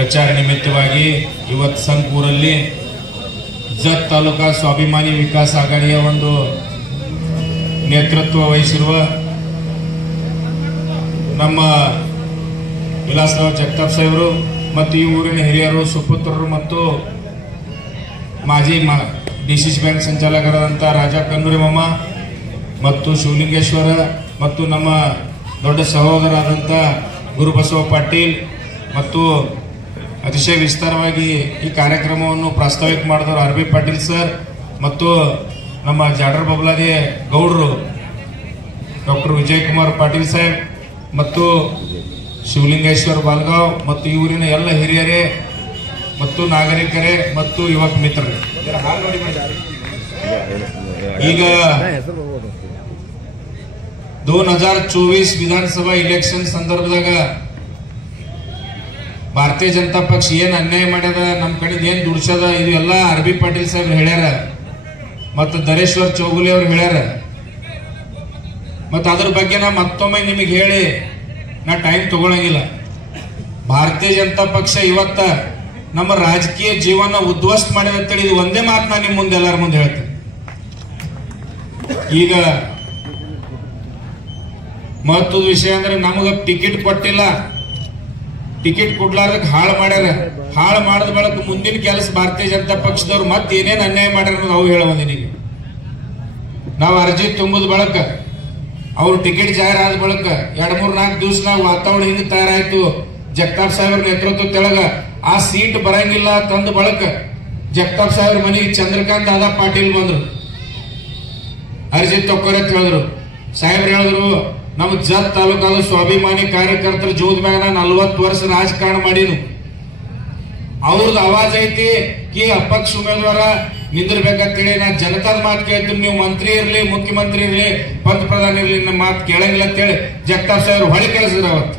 ಪ್ರಚಾರ ನಿಮಿತ್ತವಾಗಿ ಇವತ್ತು ಸಂಕೂರಲ್ಲಿ ಜತ್ ತಾಲೂಕಾ ಸ್ವಾಭಿಮಾನಿ ವಿಕಾಸ ಆಘಾಡಿಯ ಒಂದು ನೇತೃತ್ವ ವಹಿಸಿರುವ ನಮ್ಮ ವಿಲಾಸರಾವ್ ಜಗತಾಪ್ ಸಾಹೇಬರು ಮತ್ತು ಈ ಊರಿನ ಹಿರಿಯರು ಸುಪುತ್ರರು ಮತ್ತು ಮಾಜಿ ಡಿಸಿಸಿ ಬ್ಯಾಂಕ್ ಸಂಚಾಲಕರಾದಂಥ ರಾಜಾ ಕನ್ನೂರಿ ಮಾಮ ಮತ್ತು ಶಿವಲಿಂಗೇಶ್ವರ ಮತ್ತು ನಮ್ಮ ದೊಡ್ಡ ಸಹೋದರಾದಂಥ ಗುರುಬಸವ ಪಾಟೀಲ್ ಮತ್ತು ಅತಿಶಯ ವಿಸ್ತಾರವಾಗಿ ಈ ಕಾರ್ಯಕ್ರಮವನ್ನು ಪ್ರಾಸ್ತಾವಿಕ ಮಾಡಿದವರು ಆರ್ ಬಿ ಪಾಟೀಲ್ ಸರ್ ಮತ್ತು ನಮ್ಮ ಜಾಡರ್ ಬಬಲಾದಿ ಗೌಡರು ಡಾಕ್ಟರ್ ವಿಜಯ್ ಕುಮಾರ್ ಪಾಟೀಲ್ ಸಾಹೇಬ್ ಮತ್ತು ಶಿವಲಿಂಗೇಶ್ವರ ಬಾಲ್ಗಾಂವ್ ಮತ್ತು ಈ ಊರಿನ ಎಲ್ಲ ಹಿರಿಯರೇ ಮತ್ತು ನಾಗರಿಕರೇ ಮತ್ತು ಯುವಕ ಮಿತ್ರರೇ, ಈಗ 2024 ವಿಧಾನಸಭಾ ಇಲೆಕ್ಷನ್ ಸಂದರ್ಭದಾಗ ಭಾರತೀಯ ಜನತಾ ಪಕ್ಷ ಏನ್ ಅನ್ಯಾಯ ಮಾಡ್ಯದ, ನಮ್ಮ ಕಡೆ ಏನ್ ದುಡ್ಸದ, ಇದು ಎಲ್ಲ ಆರ್ ಬಿ ಪಾಟೀಲ್ ಸಾಹೇಬ್ರು ಹೇಳ್ಯಾರ ಮತ್ತು ಧರೇಶ್ವರ್ ಚೌಗುಲಿ ಅವ್ರು ಹೇಳ್ಯಾರ. ಮತ್ತು ಅದ್ರ ಬಗ್ಗೆ ನಾ ಮತ್ತೊಮ್ಮೆ ನಿಮಗೆ ಹೇಳಿ ನಾ ಟೈಮ್ ತಗೊಳಂಗಿಲ್ಲ. ಭಾರತೀಯ ಜನತಾ ಪಕ್ಷ ಇವತ್ತ ನಮ್ಮ ರಾಜಕೀಯ ಜೀವನ ಉದ್ಧ್ವಸ್ತ ಮಾಡಿದ ಅಂತೇಳಿ ಇದು ಒಂದೇ ಮಾತು ನಾನು ನಿಮ್ಮ ಮುಂದೆ ಎಲ್ಲರ ಮುಂದೆ ಹೇಳ್ತೇನೆ. ಈಗ ಮಹತ್ವದ ವಿಷಯ ಅಂದ್ರೆ ನಮಗ ಟಿಕೆಟ್ ಕೊಟ್ಟಿಲ್ಲ, ಟಿಕೆಟ್ ಕೊಡ್ಲಾರ್ದಕ್ಕೆ ಹಾಳು ಮಾಡ್ಯಾರ. ಹಾಳು ಮಾಡಿದ ಬಳಕ ಮುಂದಿನ ಕೆಲಸ ಭಾರತೀಯ ಜನತಾ ಪಕ್ಷದವ್ರು ಮತ್ತೆ ಏನೇನು ಅನ್ಯಾಯ ಮಾಡ್ಯಾರ ಅನ್ನೋದು ಅವು ಹೇಳಬಂದಿನಿ. ನಾವು ಅರ್ಜಿ ತುಂಬದ ಬಳಕ ಅವ್ರು ಟಿಕೆಟ್ ಜಾಹೀರಾದ ಬಳಕ 2-3-4 ದಿವಸ ನಾವು ವಾತಾವರಣ ಹಿಂಗೆ ತಯಾರಾಯ್ತು. ಜಗತಾಪ್ ಸಾಹೇಬ್ರ ನೇತೃತ್ವ ತೆಳಗ ಆ ಸೀಟ್ ಬರಂಗಿಲ್ಲ ತಂದ ಬಳಕ ಜಗತಾಪ್ ಸಾಹೇಬ್ರ ಮನೆಗೆ ಚಂದ್ರಕಾಂತ್ ದಾದಾ ಪಾಟೀಲ್ ಬಂದ್ರು, ಅರ್ಜಿ ತಕ್ಕೋರ ಅಂತ ಹೇಳಿದ್ರು. ಸಾಹೇಬ್ರು ಹೇಳಿದ್ರು, ನಮ್ಮ ಜತ್ ತಾಲೂಕಾದ ಸ್ವಾಭಿಮಾನಿ ಕಾರ್ಯಕರ್ತರ ಜೋದ ಮ್ಯಾಗ 40 ವರ್ಷ ರಾಜಕಾರಣ ಮಾಡೀನು, ಅವ್ರದ್ದು ಆವಾಜ್ ಐತಿ ಕಿ ಅಪಕ್ಷ ಉಮೇದ್ವಾರ ನಿಂದಿರ್ಬೇಕಂತೇಳಿ ನಾ ಜನತಾದ ಮಾತು ಕೇಳ್ತೀನಿ. ನೀವು ಮಂತ್ರಿ ಇರ್ಲಿ, ಮುಖ್ಯಮಂತ್ರಿ ಇರ್ಲಿ, ಪಂತಪ್ರಧಾನ ಇರ್ಲಿ, ನಮ್ಮ ಮಾತು ಕೇಳಂಗಿಲ್ಲ ಅಂತೇಳಿ ಜಗತಾಪ್ ಸಾಹೇಬ್ರು ಹೊಳೆ ಕಳಿಸಿದ್ರು ಅವತ್ತು.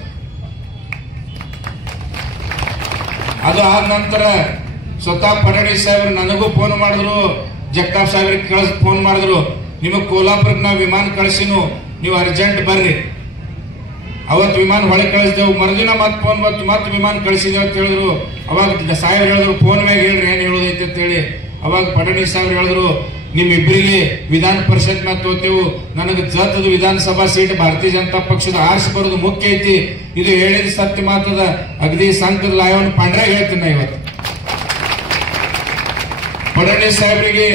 ಅದು ಆದ ನಂತರ ಸ್ವತಃ ಫಡ್ನವೀಸ್ ಸಾಹೇಬ್ರು ನನಗೂ ಫೋನ್ ಮಾಡಿದ್ರು, ಜಗತಾಪ್ ಸಾಹೇಬ್ರಿಗೆ ಫೋನ್ ಮಾಡಿದ್ರು, ನಿಮಗೆ ಕೋಲ್ಹಾಪುರಕ್ಕೆ ನಾವು ವಿಮಾನ ಕಳಿಸಿನು, ನೀವು ಅರ್ಜೆಂಟ್ ಬರ್ರಿ. ಅವತ್ತು ವಿಮಾನ ಹೊಳೆ ಕಳಿಸಿದೆವು. ಮರುದಿನ ಮತ್ತೆ ಫೋನ್ ಬಂತು, ಮತ್ತೆ ವಿಮಾನ ಕಳಿಸಿದೇವು ಅಂತ ಹೇಳಿದ್ರು. ಅವಾಗ ಸಾಹೇಬ್ರು ಹೇಳಿದ್ರು, ಫೋನ್ ಮ್ಯಾಗ ಹೇಳ್ರಿ ಏನ್ ಹೇಳೋದೈತೆ ಅಂತ ಹೇಳಿ. ಅವಾಗ ಫಡ್ನವೀಸ್ ಸಾಹೇಬ್ರು ಹೇಳಿದ್ರು, ನಿಮ್ಮಿಬ್ಬರಿಗೆ ವಿಧಾನ ಪರಿಷತ್ ಮ್ಯಾಗ ತೋತೇವು, ನನಗೆ ಜತ್ತದ ವಿಧಾನಸಭಾ ಸೀಟ್ ಭಾರತೀಯ ಜನತಾ ಪಕ್ಷದ ಆರಿಸಿ ಬರೋದು ಮುಖ್ಯ ಐತಿ, ಇದು ಹೇಳಿದ ಸತ್ಯ ಮಾತದ, ಅಗದಿ ಸಂಕದ ಲಾಯವನ್ನು ಪಾಂಡ್ರಾಗ ಹೇಳ್ತೀನಿ. ಇವತ್ತು ಫಡ್ನವೀಸ್ ಸಾಹೇಬ್ರಿಗೆ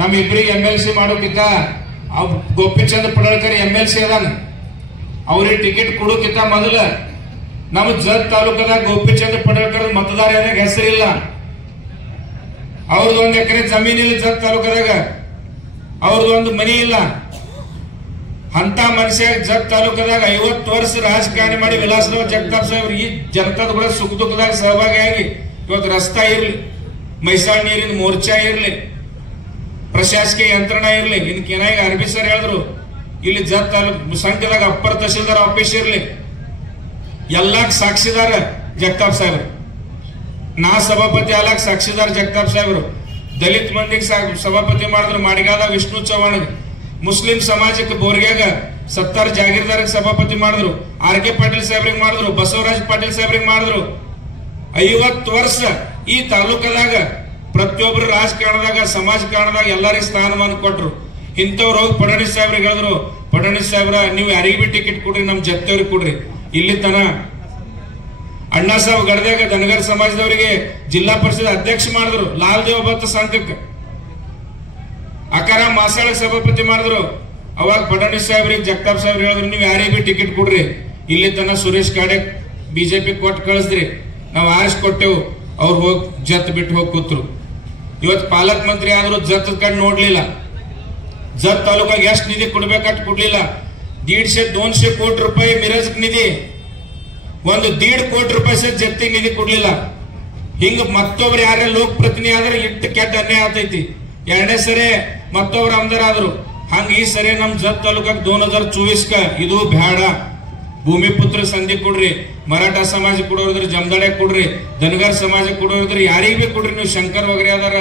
ನಮ್ಮಿಬ್ಬರಿಗೆ MLC ಮಾಡೋಕಿಂತ ಗೋಪಿಚಂದ್ರ ಪಡಳ್ಕರ್ MLC ಅದಾನ, ಅವ್ರಿಗೆ ಟಿಕೆಟ್ ಕೊಡೋಕಿಂತ ಮೊದಲ ನಮ್ಮ ಜತ್ ತಾಲೂಕದಾಗ ಗೋಪಿಚಂದ್ರ ಪಡಳ್ಕರ್ ಮತದಾರ ಹೆಸರಿಲ್ಲ, ಅವ್ರದ್ದು 1 ಎಕರೆ ಜಮೀನಿಲ್ಲ, ಜತ್ ತಾಲೂಕದಾಗ ಅವ್ರದ್ದು 1 ಮನಿ ಇಲ್ಲ. ಅಂತ ಮನುಷ್ಯ ಜತ್ ತಾಲೂಕದಾಗ 50 ವರ್ಷ ರಾಜಕಾರಣ ಮಾಡಿ ವಿಲಾಸರಾವ್ ಜಗತಾಪ್ ಸಾಹೇಬ್ರು ಈ ಜನತಾದ ಕೂಡ ಸುಖ ದುಃಖದಾಗ ಸಹಭಾಗಿಯಾಗಿ ಇವತ್ತು ರಸ್ತಾ ಇರ್ಲಿ, ಮೈಸಾಳ ನೀರಿನ ಮೋರ್ಚಾ ಇರ್ಲಿ, ಪ್ರಶಾಸಕೀಯ ಯಂತ್ರಣ ಇರ್ಲಿ, ಇನ್ನೇನಾಗ ಅರ್ಬಿ ಸರ್ ಹೇಳಿದ್ರು, ಇಲ್ಲಿ ಜತ್ ತಾಲೂಕು ಸಂಘದಾಗ ಅಪ್ಪರ್ ತಹಶೀಲ್ದಾರ್ ಆಫೀಸ್ ಇರ್ಲಿ, ಎಲ್ಲಾಕ್ ಸಾಕ್ಷಿದಾರ ಜಗತಾಪ್ ಸಾಹೇಬ್ರು. ನಾ ಸಭಾಪತಿ ಆಲಾಕ್ ಸಾಕ್ಷಿದಾರ್ ಜಗತಾಪ್ ಸಾಹೇಬ್ರು. ದಲಿತ ಮಂದಿಗೆ ಸಭಾಪತಿ ಮಾಡಿದ್ರು ಮಾಡಿಗಾದ ವಿಷ್ಣು ಚವ್ಹಾಣ್. ಮುಸ್ಲಿಂ ಸಮಾಜಕ್ಕೆ ಬೋರ್ಗ್ಯಾಗ 70 ಜಾಗೀರ್ದಾರಿಗೆ ಸಭಾಪತಿ ಮಾಡಿದ್ರು, RK ಪಾಟೀಲ್ ಸಾಹೇಬ್ರಿಗೆ ಮಾಡಿದ್ರು, ಬಸವರಾಜ್ ಪಾಟೀಲ್ ಸಾಹೇಬ್ರಿಗೆ ಮಾಡಿದ್ರು. 50 ವರ್ಷ ಈ ತಾಲೂಕದಾಗ ಪ್ರತಿಯೊಬ್ಬರು ರಾಜಕಾರಣದಾಗ ಸಮಾಜಕಾರಣದಾಗ ಎಲ್ಲರಿಗೂ ಸ್ಥಾನಮಾನ ಕೊಟ್ರು. ಇಂಥವ್ರು ಹೋಗಿ ಫಡ್ನವೀಸ್ ಸಾಹೇಬ್ರಿಗೆ ಹೇಳಿದ್ರು, ಫಡ್ನವೀಸ್ ಸಾಹೇಬ್ರ ನೀವು ಯಾರಿಗೆ ಬಿ ಟಿಕೆಟ್ ಕೊಡ್ರಿ, ನಮ್ ಜೊತೆಯವ್ರಿಗೆ ಕೊಡ್ರಿ. ಇಲ್ಲಿ ತನ ಅಣ್ಣಾ ಸಾಹೇಬ್ ಗಡ್ದಾಗ ದನಗರ್ ಸಮಾಜದವರಿಗೆ ಜಿಲ್ಲಾ ಪರಿಷತ್ ಅಧ್ಯಕ್ಷ ಮಾಡಿದ್ರು, ಲಾಲ್ ದೇವ್ ಭತ್ತ ಸಂಘಕ್ಕೆ. ಅಕಾರ ಮಾಸಾಳ ಸಭಾಪತಿ ಮಾಡಿದ್ರು. ಅವಾಗ ಫಡ್ನವೀಸ್ ಸಾಹೇಬ್ರಿಗೆ ಜಗತಾಪ್ ಸಾಹೇಬ್ರು ಹೇಳಿದ್ರು, ನೀವು ಯಾರಿಗೆ ಬಿ ಟಿಕೆಟ್ ಕೊಡ್ರಿ. ಇಲ್ಲಿ ತನ ಸುರೇಶ್ ಕಾಡೆ BJP ಕೊಟ್ಟು ಕಳಿಸ್ರಿ, ನಾವು ಆರಿಸಿ ಕೊಟ್ಟೆವು. ಅವ್ರು ಹೋಗಿ ಜತ್ ಬಿಟ್ಟು ಹೋಗಿ ಕೂತ್ರು. ಇವತ್ತು ಪಾಲಕ್ ಮಂತ್ರಿ ಆದ್ರೂ ಜತ್ ಕಡೆ ನೋಡ್ಲಿಲ್ಲ. ಜತ್ ತಾಲೂಕಾಗ ಎಷ್ಟು ನಿಧಿ ಕೊಡ್ಬೇಕಂತ ಕೊಡ್ಲಿಲ್ಲ. 150-200 ಕೋಟಿ ರೂಪಾಯಿ ಮಿರಜ್ ನಿಧಿ, 1.5 ಕೋಟಿ ರೂಪಾಯಿ ಸಹ ಜತ್ತಿಗೆ ನಿಧಿ ಕೊಡ್ಲಿಲ್ಲ. ಹಿಂಗ ಮತ್ತೊಬ್ರು ಯಾರೇ ಲೋಕ ಪ್ರತಿನಿಧಿ ಆದ್ರೆ ಇಟ್ಟು ಕೆಟ್ಟ ಅನ್ಯಾಯ ಆಗ್ತೈತಿ. 2ನೇ ಸರಿ ಮತ್ತೊಬ್ರು ಆಮದಾರ ಆದ್ರು. ಹಂಗ ಈ ಸರಿ ನಮ್ ಜತ್ ತಾಲೂಕಾಗ 2024 ಇದು ಬ್ಯಾಡ. ಭೂಮಿಪುತ್ರ ಸಂಧಿ ಕೊಡ್ರಿ, ಮರಾಠ ಸಮಾಜ ಕೊಡೋರಿದ್ರೆ ಜಮದಾಡೆ ಕೊಡ್ರಿ, ದನಗಾರ್ ಸಮಾಜ ಕೊಡೋರಿದ್ರೆ ಯಾರಿಗ್ ಬಿ ಕೊಡ್ರಿ, ನೀವು ಶಂಕರ್ ವಗರೆ ಅದಾರ,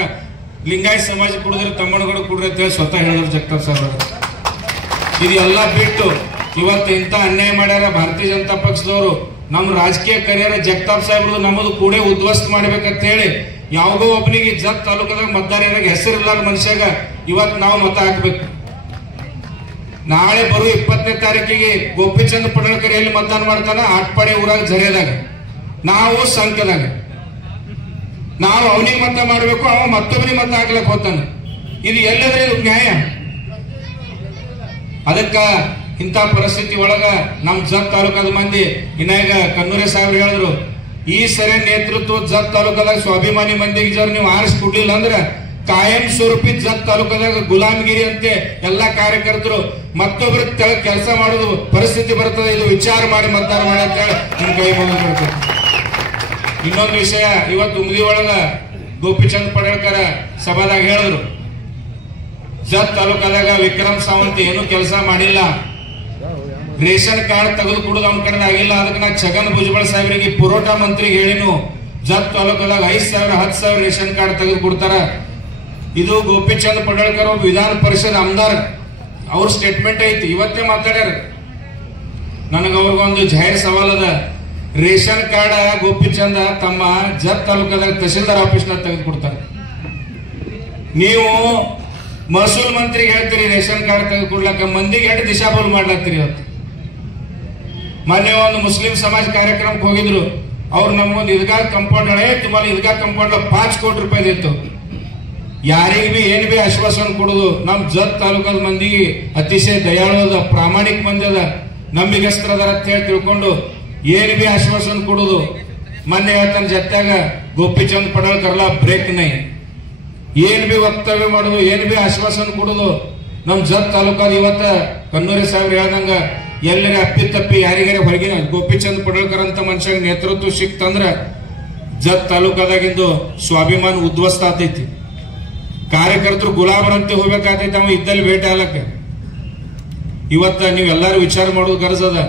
ಲಿಂಗಾಯತ್ ಸಮಾಜ ಕೊಡಿದ್ರೆ ತಮ್ಮನಗೌಡ ಕೊಡ್ರಿ ಅಂತ ಸ್ವತಃ ಹೇಳಿದ್ರು ಜಗತಾಪ್ ಸಾಹೇಬ್ರು. ಇದೆಲ್ಲ ಬಿಟ್ಟು ಇವತ್ತು ಇಂತ ಅನ್ಯಾಯ ಮಾಡ್ಯಾರ ಭಾರತೀಯ ಜನತಾ ಪಕ್ಷದವರು. ನಮ್ಮ ರಾಜಕೀಯ ಕರಿಯರ್ ಜಗತಾಪ್ ಸಾಹೇಬ್ರದು ನಮ್ಮದು ಕೂಡೇ ಉದ್ವಸ್ತ್ ಮಾಡ್ಬೇಕಂತ ಹೇಳಿ ಯಾವಾಗೋ ಒಬ್ಬನಿಗೆ ಜತ್ ತಾಲೂಕದಾಗ ಮತದಾರರಾಗ ಹೆಸರಿಲ್ಲಾರ ಮನುಷ್ಯಾಗ ಇವತ್ತು ನಾವು ಮತ ಹಾಕ್ಬೇಕು. ನಾಳೆ ಬರೋ 20ನೇ ತಾರೀಕಿಗೆ ಗೋಪಿಚಂದ್ ಪಡಳ್ಕರ್ ಎಲ್ಲಿ ಮತದಾನ ಮಾಡ್ತಾನ? ಆಟ್ಪಾಡಿ ಊರಾಗ ಜರಿಯದಾಗ, ನಾವು ಸಂಕದಾಗ. ನಾವು ಅವನಿಗೆ ಮತ ಮಾಡಬೇಕು, ಅವ ಮತ್ತೊಬ್ಬನಿಗೆ ಮತ ಹಾಕ್ಲಕ್ ಹೋಗ್ತಾನ. ಇದು ಎಲ್ಲದ್ರೆ ಇದು ನ್ಯಾಯ? ಅದಕ್ಕ ಇಂಥ ಪರಿಸ್ಥಿತಿ ಒಳಗ ನಮ್ ಜತ್ ತಾಲೂಕದ ಮಂದಿ ಇನ್ನಾಗ ಕನ್ನೂರೆ ಸಾಹೇಬ್ರು ಹೇಳಿದ್ರು, ಈ ಸರಿ ನೇತೃತ್ವ ಜತ್ ತಾಲೂಕದಾಗ ಸ್ವಾಭಿಮಾನಿ ಮಂದಿಗೆ ನೀವು ಆರಿಸ್ಕೊಡ್ಲಿಲ್ಲ ಅಂದ್ರೆ ಕಾಯಂ ಸ್ವರೂಪಿ ಜತ್ ತಾಲೂಕದಾಗ ಗುಲಾಮಗಿರಿ ಅಂತೆ ಎಲ್ಲಾ ಕಾರ್ಯಕರ್ತರು ಮತ್ತೊಬ್ಬರ ಕೆಳಗೆ ಕೆಲಸ ಮಾಡೋದು ಪರಿಸ್ಥಿತಿ ಬರ್ತದೆ. ಇದು ವಿಚಾರ ಮಾಡಿ ಮತದಾನ ಮಾಡಿ ಅಂತ ಹೇಳಿ ನಿಮ್ ಕೈ ಮುಗಿದು. ಇನ್ನೊಂದು ವಿಷಯ, ಇವತ್ತು ಉಮ್ದಿ ಒಳಗ ಗೋಪಿಚಂದ್ ಪಡಳ್ಕರ್ ಸಭಾದಾಗ ಹೇಳಿದ್ರು, ಜತ್ ತಾಲೂಕದಾಗ ವಿಕ್ರಮ್ ಸಾವಂತ್ ಏನು ಕೆಲಸ ಮಾಡಿಲ್ಲ, ರೇಷನ್ ಕಾರ್ಡ್ ತೆಗೆದು ಕೊಡುದು ಅವ್ನ ಕಡೆ ಆಗಿಲ್ಲ. ಅದಕ್ಕೆ ನಾ ಛಗನ್ ಭುಜಬಲ್ ಸಾಹೇಬ್ರಿಗೆ ಪುರೋಟಾ ಮಂತ್ರಿಗೆ ಹೇಳಿನು, ಜತ್ ತಾಲೂಕದಾಗ 5,000 10,000 ರೇಷನ್ ಕಾರ್ಡ್ ತೆಗೆದು ಕೊಡ್ತಾರ. ಇದು ಗೋಪಿಚಂದ್ ಪಡಳ್ಕರ್ ವಿಧಾನ ಪರಿಷತ್ ಆಮದಾರ್, ಅವ್ರ ಸ್ಟೇಟ್ಮೆಂಟ್ ಐತಿ, ಇವತ್ತೇ ಮಾತಾಡ್ಯಾರ. ನನಗ ಅವ್ರಿಗೊಂದು ಜಾಹೀರ್ ಸವಾಲ್ ಅದ, ರೇಷನ್ ಕಾರ್ಡ್ ಗೋಪಿಚಂದ ತಮ್ಮ ಜತ್ ತಾಲೂಕದಾಗ ತಹಶೀಲ್ದಾರ್ ಆಫೀಸ್ನಾಗ ತೆಗೆದು ಕೊಡ್ತಾರೆ. ನೀವು ಮಹಸೂಲ್ ಮಂತ್ರಿಗೆ ಹೇಳ್ತೀರಿ ರೇಷನ್ ಕಾರ್ಡ್ ತೆಗೆದು ಕೊಡ್ಲಕ್ಕ, ಮಂದಿಗೆ ಎಷ್ಟು ದಿಶಾಬೋಲ್ ಮಾಡ್ಲಾಗ್ತೀರಿ. ಇವತ್ತು ಮೊನ್ನೆ ಒಂದು ಮುಸ್ಲಿಂ ಸಮಾಜ ಕಾರ್ಯಕ್ರಮಕ್ಕೆ ಹೋಗಿದ್ರು. ಅವ್ರು ನಮ್ಗೊಂದು ಈದ್ಗಾ ಕಂಪೌಂಡ್ ತುಮಾಲಿ ಈದ್ಗಾ ಕಂಪೌಂಡ್ 5 ಕೋಟಿ ರೂಪಾಯಿ ಇತ್ತು. ಯಾರಿಗ ಬಿ ಏನ್ ಬಿ ಆಶ್ವಾಸನೆ ಕೊಡುದು, ನಮ್ ಜತ್ ತಾಲೂಕದ ಮಂದಿಗೆ ಅತಿಶಯ ದಯಾಳು ಅದ, ಪ್ರಾಮಾಣಿಕ ಮಂದಿ ಅದ, ನಂಬಿಗಸ್ತರದಾರ ಅಂತ ಹೇಳಿ ತಿಳ್ಕೊಂಡು ಏನ್ ಬಿ ಆಶ್ವಾಸನೆ ಕೊಡುದು. ಮೊನ್ನೆ ಹೇಳ್ತಾನ ಜತ್ಯಾಗ ಗೋಪಿಚಂದ್ ಪಡಳ್ಕರ್ಲ ಬ್ರೇಕ್ ನೈ, ಏನ್ ಬಿ ವಕ್ತವ್ಯ ಮಾಡುದು, ಏನ್ ಬಿ ಆಶ್ವಾಸನೆ ಕೊಡುದು. ನಮ್ ಜತ್ ತಾಲೂಕದ ಇವತ್ತ ಕನ್ನೂರಿ ಸಾಹೇಬ್ರು ಹೇಳ್ದಂಗ ಎಲ್ಲರ ಅಪ್ಪಿತಪ್ಪಿ ಯಾರಿಗಾರ ಹೊರಗಿನ ಗೋಪಿಚಂದ್ ಪಡಳ್ಕರ್ ಅಂತ ಮನುಷ್ಯ ನೇತೃತ್ವ ಸಿಕ್ತಂದ್ರ ಜತ್ ತಾಲೂಕದಾಗಿಂದು ಸ್ವಾಭಿಮಾನ ಉದ್ವಸ್ತ ಆತೈತಿ. ಕಾರ್ಯಕರ್ತರು ಗುಲಾಮರಂತೆ ಹೋಗ್ಬೇಕಾಗ್ತೈತಿ ಅವ ಇದ್ದಲ್ಲಿ ಭೇಟಿ ಆಗ್ಲಕ್ಕ. ಇವತ್ತ ನೀವೆಲ್ಲಾರು ವಿಚಾರ ಮಾಡೋದು ಗರಜದ.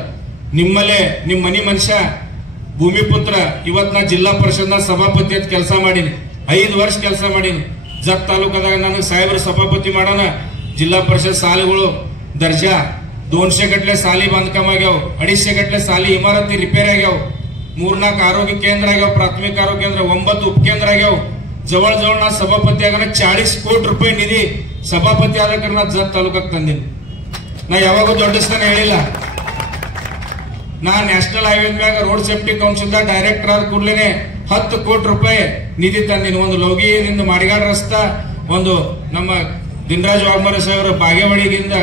ನಿಮ್ಮಲ್ಲೇ ನಿಮ್ ಮನಿ ಮನುಷ್ಯ ಭೂಮಿಪುತ್ರ, ಇವತ್ ನಾ ಜಿಲ್ಲಾ ಪರಿಷತ್ನ ಸಭಾಪತಿ ಅಂತ ಕೆಲಸ ಮಾಡೀನಿ, 5 ವರ್ಷ ಕೆಲಸ ಮಾಡೀನಿ. ಜತ್ ತಾಲೂಕದಾಗ ನನಗೆ ಸಾಹೇಬ್ರ ಸಭಾಪತಿ ಮಾಡೋಣ. ಜಿಲ್ಲಾ ಪರಿಷತ್ ಸಾಲಿಗಳು ದರ್ಜಾ 200 ಗಟ್ಲೆ ಸಾಲಿ ಬಾಂಧಕಾಮ ಆಗ್ಯಾವ, 250 ಗಟ್ಲೆ ಸಾಲಿ ಇಮಾರತಿ ರಿಪೇರಿ ಆಗ್ಯಾವ, 3-4 ಆರೋಗ್ಯ ಕೇಂದ್ರ ಆಗ್ಯಾವ, ಪ್ರಾಥಮಿಕ ಆರೋಗ್ಯ ಕೇಂದ್ರ, 9 ಉಪಕೇಂದ್ರ ಆಗ್ಯಾವ. ಜವಳ ನಾ ಸಭಾಪತಿ ಆಗ 40 ಕೋಟಿ ರೂಪಾಯಿ ನಿಧಿ ಸಭಾಪತಿ ಆದ ನಾ ಜತ್ ತಾಲೂಕಕ್ಕೆ ತಂದೀನಿ. ನಾ ಯಾವಾಗೂ ದೊಡ್ಡ ಸ್ಥಾನ ಹೇಳಿಲ್ಲ. ನಾ ನ್ಯಾಷನಲ್ ಹೈವೇ ಮ್ಯಾಗ ರೋಡ್ ಸೇಫ್ಟಿ ಕೌನ್ಸಿಲ್ ಡೈರೆಕ್ಟರ್ ಆದ ಕೂಡಲೇ 10 ಕೋಟಿ ರೂಪಾಯಿ ನಿಧಿ ತಂದೀನಿ. ಒಂದು ಲೋಗಿಯಿಂದ ಮಾಡಿಗಾಡ್ ರಸ್ತಾ, ಒಂದು ನಮ್ಮ ದಿನರಾಜ್ ವಾಗ್ಮರೆ ಸಾಹೇಬ್ರ ಬಾಗೇವಾಡಿಗಿಂದ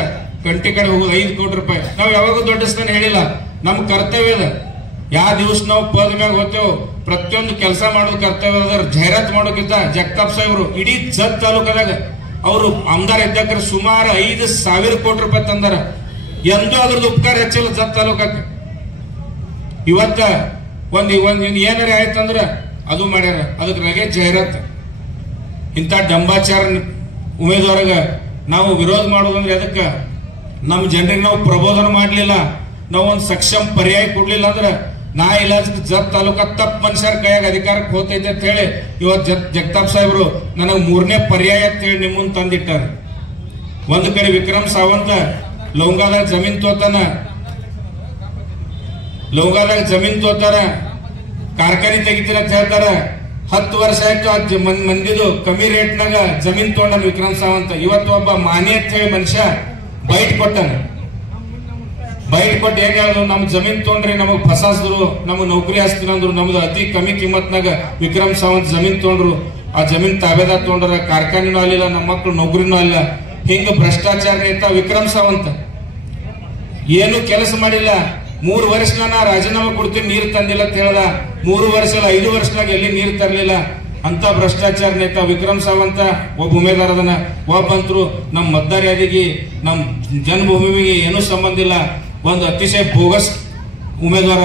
ಕಂಟಿ ಕಡೆ ಹೋಗೋದು 5 ಕೋಟಿ ರೂಪಾಯಿ. ನಾವು ಯಾವಾಗೂ ದೊಡ್ಡ ಸ್ಥಾನ ಹೇಳಿಲ್ಲ. ನಮ್ ಕರ್ತವ್ಯ ಅದ. ಯಾವ ದಿವಸ ನಾವು ಪದ ಮ್ಯಾಗ ಹೋಗ್ತೇವೆ, ಪ್ರತಿಯೊಂದು ಕೆಲಸ ಮಾಡೋದು ಕರ್ತವ್ಯ ಅದ. ಜಾಹೀರಾತ್ ಮಾಡೋಕ್ಕಿಂತ ಜಗತಾಪ್ ಸಾಹೇಬ್ರು ಇಡೀ ಜತ್ ತಾಲೂಕದಾಗ ಅವರು ಆಮದಾರ ಇದ್ದಕ್ರ ಸುಮಾರು 5,000 ಕೋಟಿ ರೂಪಾಯಿ ತಂದಾರ. ಎಂದೂ ಅದ್ರದ್ದು ಉಪಕಾರ ಹೆಚ್ಚಿಲ್ಲ ಜತ್ ತಾಲೂಕಕ್ಕೆ. ಇವತ್ತ ಒಂದ್ ಏನಾರ ಆಯ್ತಂದ್ರ ಅದು ಮಾಡ್ಯಾರ, ಅದಕ್ಕೆ ರಗೆ ಜಾಹೀರಾತ್. ಇಂಥ ಡಂಬಾಚಾರ ಉಮೇದುವಾರಗ ನಾವು ವಿರೋಧ ಮಾಡೋದಂದ್ರೆ ಅದಕ್ಕ ನಮ್ಮ ಜನರಿಗೆ ನಾವು ಪ್ರಬೋಧನ ಮಾಡ್ಲಿಲ್ಲ, ನಾವು ಒಂದು ಸಕ್ಷಮ ಪರ್ಯಾಯ ಕೊಡ್ಲಿಲ್ಲ ಅಂದ್ರೆ ನಾ ಇಲಾಜ್ ಜತ್ ತಾಲೂಕ ತಪ್ಪ ಮನುಷ್ಯರ ಕೈಯಾಗ ಅಧಿಕಾರಕ್ಕೆ ಹೋಗ್ತೈತೆ ಅಂತ ಹೇಳಿ ಇವತ್ತು ಜಗತಾಪ್ ಸಾಹೇಬ್ರು ನನಗೆ 3ನೇ ಪರ್ಯಾಯ ಅಂತ ಹೇಳಿ ನಿಮ್ಮ ಮುಂದೆ ತಂದಿಟ್ಟಾರ. ಒಂದು ಕಡೆ ವಿಕ್ರಮ್ ಸಾವಂತ ಲವಂಗಾದಾಗ ಜಮೀನ್ ತೋತಾರ, ಕಾರ್ಖಾನೆ ತೆಗಿತೀರ ಅಂತ ಹೇಳ್ತಾರ. 10 ವರ್ಷ ಆಯ್ತು ಮಂದಿದು ಕಮ್ಮಿ ರೇಟ್ನಾಗ ಜಮೀನ್ ತಗೊಂಡ ವಿಕ್ರಮ್ ಸಾವಂತ. ಇವತ್ತು ಒಬ್ಬ ಮಾನಿ ಅಂತ ಹೇಳಿ ಮನುಷ್ಯ ಬೈಟ್ ಕೊಟ್ಟಾನ. ಬೈಟ್ ಕೊಟ್ಟು ಏನ್ ಹೇಳಿದ್ರು, ನಮ್ ಜಮೀನ್ ತೊಗೊಂಡ್ರಿ ನಮಗ್ ಫಸಾಸಿದ್ರು, ನಮಗ್ ನೌಕರಿ ಹಚ್ತೀನಿ ಅಂದ್ರು. ನಮ್ದು ಅತಿ ಕಮ್ಮಿ ಕಿಮ್ಮತ್ನಾಗ ವಿಕ್ರಮ್ ಸಾವಂತ್ ಜಮೀನ್ ತೊಗೊಂಡ್ರು. ಆ ಜಮೀನ್ ತಾಬೇದಾರ್ ತೊಗೊಂಡ್ರ, ಕಾರ್ಖಾನೆನೂ ಅಲ್ಲಿಲ್ಲ, ನಮ್ಮ ಮಕ್ಳು ನೌಕರಿನೂ ಅಲ್ಲ. ಹಿಂಗ ಭ್ರಷ್ಟಾಚಾರ ರಹಿತ ವಿಕ್ರಮ್ ಸಾವಂತ್ ಏನು ಕೆಲಸ ಮಾಡಿಲ್ಲ. 3 ವರ್ಷ ನಾ ರಾಜೀನಾಮೆ ಕೊಡ್ತೀನಿ, ನೀರು ತಂದಿಲ್ಲ ಅಂತ ಹೇಳ್ದ. 3 ವರ್ಷ ಅಲ್ಲ 5 ವರ್ಷನಾಗ ಎಲ್ಲಿ ನೀರು ತರಲಿಲ್ಲ. ಅಂತ ಭ್ರಷ್ಟಾಚಾರ ನೇತ ವಿಕ್ರಮ್ ಸಾವಂತ ಒಬ್ಬ ಉಮೇದಾರ ಅದನ್ನ. ಒಬ್ಬಂತರು ನಮ್ಮ ಮತದಾರ ಯಾದಿಗೆ ನಮ್ಮ ಜನ್ಮಭೂಮಿಗೆ ಏನೂ ಸಂಬಂಧ ಇಲ್ಲ, ಒಂದು ಅತಿಶಯ ಬೋಗಸ್ ಉಮೇದ್ವಾರ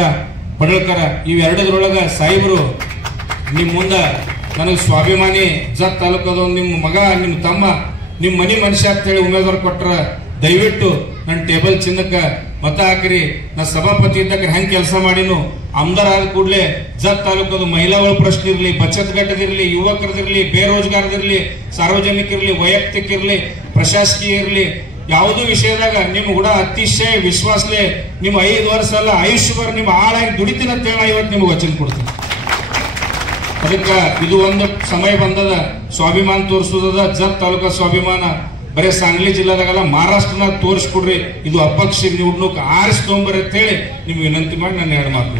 ಪಡಳ್ಕರ. ಇವೆರಡರೊಳಗ ಸಾಹೇಬರು ನಿಮ್ ಮುಂದ ನನಗೆ ಸ್ವಾಭಿಮಾನಿ ಜತ್ ತಾಲೂಕದ ನಿಮ್ಮ ಮಗ, ನಿಮ್ಮ ತಮ್ಮ, ನಿಮ್ಮ ಮನಿ ಮನುಷ್ಯ ಅಂತ ಹೇಳಿ ಉಮೇದ್ವಾರ ಕೊಟ್ರ ದಯವಿಟ್ಟು ನನ್ನ ಟೇಬಲ್ ಚಿನ್ನಕ್ಕ ಮತ ಹಾಕ್ರಿ. ನಾ ಸಭಾಪತಿ ಇದ್ದಕ್ಕೆ ಹೆಂಗ್ ಕೆಲಸ ಮಾಡಿನು, ಆಮದಾರ ಆದ ಕೂಡಲೇ ಜತ್ ತಾಲೂಕದ ಮಹಿಳಾಗಳ ಪ್ರಶ್ನೆ ಇರಲಿ, ಬಚತ್ ಗಟ್ಟದಿರ್ಲಿ, ಯುವಕರದಿರ್ಲಿ, ಬೇರೋಜ್ಗಾರದಿರ್ಲಿ, ಸಾರ್ವಜನಿಕರಿರ್ಲಿ, ವೈಯಕ್ತಿಕ ಇರ್ಲಿ, ಪ್ರಶಾಸಕೀಯ ಇರ್ಲಿ, ಯಾವುದೂ ವಿಷಯದಾಗ ನಿಮ್ ಕೂಡ ಅತಿಶಯ ವಿಶ್ವಾಸಲೆ ನಿಮ್ 5 ವರ್ಷ ಅಲ್ಲ ಆಯುಷ್ಯಭರ ನಿಮ್ ಆಳಾಗಿ ದುಡಿತೀನಿ ಅಂತ ಹೇಳಿ ಇವತ್ತು ನಿಮ್ಗೆ ವಚನ ಕೊಡ್ತೀನಿ. ಅದಕ್ಕೆ ಇದು ಒಂದು ಸಮಯ ಬಂದದ ಸ್ವಾಭಿಮಾನ ತೋರಿಸೋದದ. ಜತ್ ತಾಲೂಕಾ ಸ್ವಾಭಿಮಾನ ಬರೀ ಸಾಂಗ್ಲಿ ಜಿಲ್ಲಾದಾಗಲ್ಲ ಮಹಾರಾಷ್ಟ್ರನಾಗ ತೋರಿಸ್ಕೊಡ್ರಿ. ಇದು ಅಪಕ್ಷ ನಿವಡ್ನೂಕ್ ಆರಿಸ್ಕೊಂಬರಿ ಅಂತ ಹೇಳಿ ನಿಮ್ಗೆ ವಿನಂತಿ ಮಾಡಿ ನಾನು 2 ಮಾತು